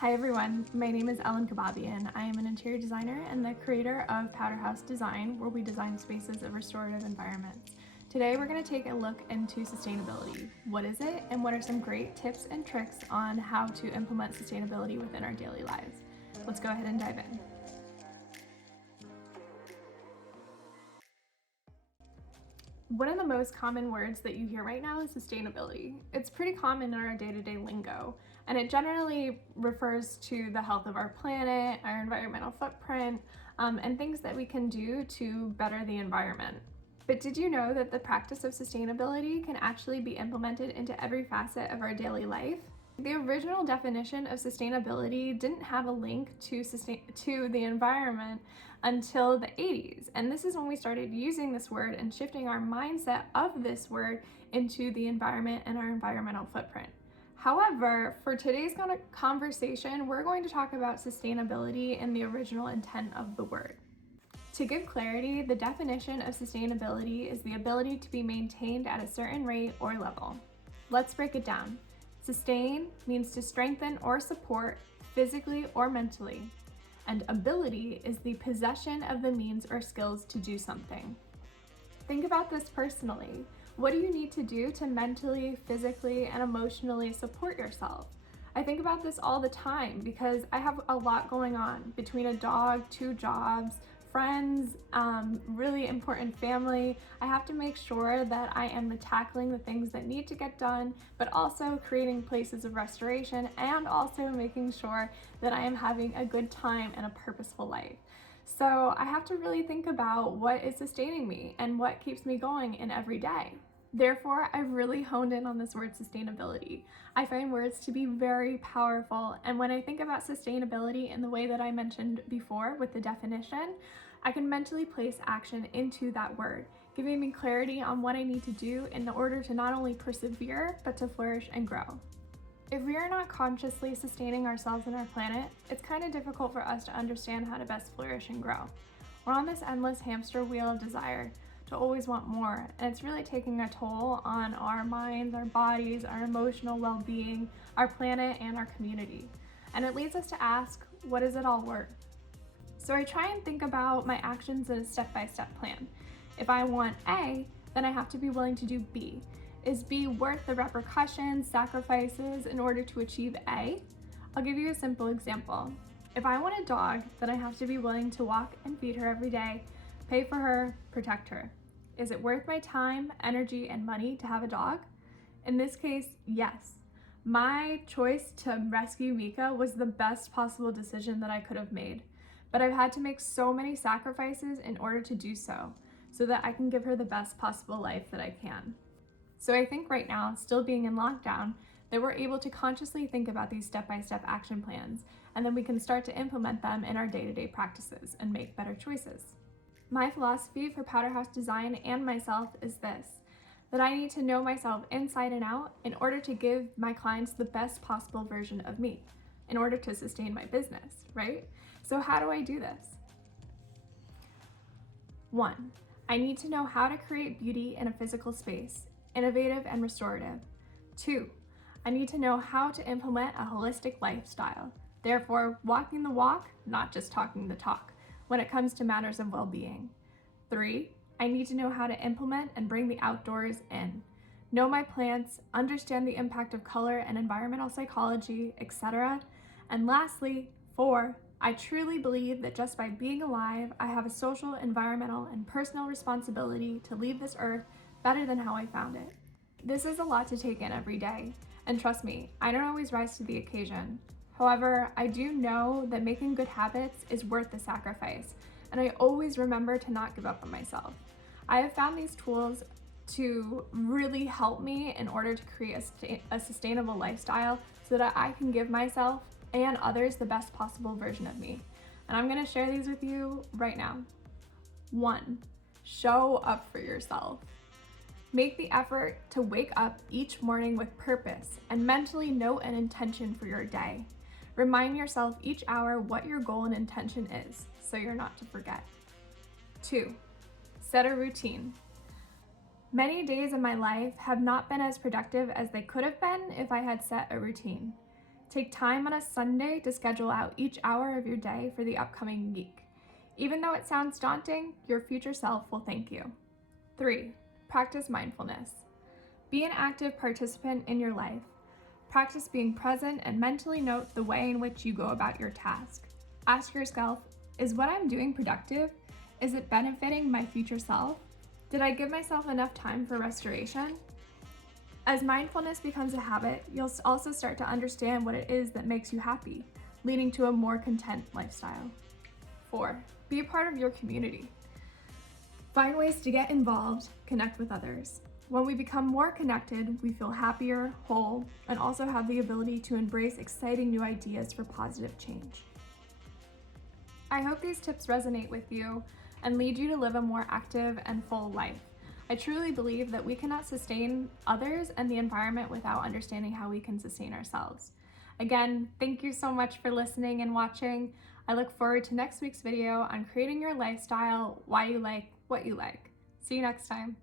Hi everyone, my name is Ellen Kebabian. I am an interior designer and the creator of Powderhouse Design, where we design spaces of restorative environments. Today we're going to take a look into sustainability. What is it, and what are some great tips and tricks on how to implement sustainability within our daily lives? Let's go ahead and dive in. One of the most common words that you hear right now is sustainability. It's pretty common in our day-to-day lingo, and it generally refers to the health of our planet, our environmental footprint, and things that we can do to better the environment. But did you know that the practice of sustainability can actually be implemented into every facet of our daily life? The original definition of sustainability didn't have a link to the environment until the 80s. And this is when we started using this word and shifting our mindset of this word into the environment and our environmental footprint. However, for today's conversation, we're going to talk about sustainability and the original intent of the word. To give clarity, the definition of sustainability is the ability to be maintained at a certain rate or level. Let's break it down. Sustain means to strengthen or support physically or mentally, and ability is the possession of the means or skills to do something. Think about this personally. What do you need to do to mentally, physically, and emotionally support yourself? I think about this all the time because I have a lot going on between a dog, 2 jobs, friends, really important family. I have to make sure that I am tackling the things that need to get done, but also creating places of restoration and also making sure that I am having a good time and a purposeful life. So I have to really think about what is sustaining me and what keeps me going in every day. Therefore, I've really honed in on this word sustainability. I find words to be very powerful, and when I think about sustainability in the way that I mentioned before with the definition, I can mentally place action into that word, giving me clarity on what I need to do in order to not only persevere, but to flourish and grow. If we are not consciously sustaining ourselves and our planet, it's kind of difficult for us to understand how to best flourish and grow. We're on this endless hamster wheel of desire to always want more, and it's really taking a toll on our minds, our bodies, our emotional well-being, our planet, and our community. And it leads us to ask, what is it all worth? So I try and think about my actions in a step-by-step plan. If I want A, then I have to be willing to do B. Is B worth the repercussions, sacrifices in order to achieve A? I'll give you a simple example. If I want a dog, then I have to be willing to walk and feed her every day, pay for her, protect her. Is it worth my time, energy, and money to have a dog? In this case, yes. My choice to rescue Mika was the best possible decision that I could have made, but I've had to make so many sacrifices in order to do so that I can give her the best possible life that I can. So I think right now, still being in lockdown, that we're able to consciously think about these step-by-step action plans, and then we can start to implement them in our day-to-day practices and make better choices. My philosophy for Powderhouse Design and myself is this, that I need to know myself inside and out in order to give my clients the best possible version of me, in order to sustain my business, right? So how do I do this? 1, I need to know how to create beauty in a physical space, innovative and restorative. 2, I need to know how to implement a holistic lifestyle, therefore walking the walk, not just talking the talk, when it comes to matters of well-being. 3, I need to know how to implement and bring the outdoors in. Know my plants, understand the impact of color and environmental psychology, etc. And lastly, 4, I truly believe that just by being alive, I have a social, environmental, and personal responsibility to leave this earth better than how I found it. This is a lot to take in every day, and trust me, I don't always rise to the occasion. However, I do know that making good habits is worth the sacrifice, and I always remember to not give up on myself. I have found these tools to really help me in order to create a sustainable lifestyle so that I can give myself and others the best possible version of me. And I'm gonna share these with you right now. 1, show up for yourself. Make the effort to wake up each morning with purpose and mentally note an intention for your day. Remind yourself each hour what your goal and intention is, so you're not to forget. 2, set a routine. Many days of my life have not been as productive as they could have been if I had set a routine. Take time on a Sunday to schedule out each hour of your day for the upcoming week. Even though it sounds daunting, your future self will thank you. 3. Practice mindfulness. Be an active participant in your life. Practice being present and mentally note the way in which you go about your task. Ask yourself, is what I'm doing productive? Is it benefiting my future self? Did I give myself enough time for restoration? As mindfulness becomes a habit, you'll also start to understand what it is that makes you happy, leading to a more content lifestyle. 4. Be a part of your community. Find ways to get involved, connect with others. When we become more connected, we feel happier, whole, and also have the ability to embrace exciting new ideas for positive change. I hope these tips resonate with you and lead you to live a more active and full life. I truly believe that we cannot sustain others and the environment without understanding how we can sustain ourselves. Again, thank you so much for listening and watching. I look forward to next week's video on creating your lifestyle, why you like what you like. See you next time.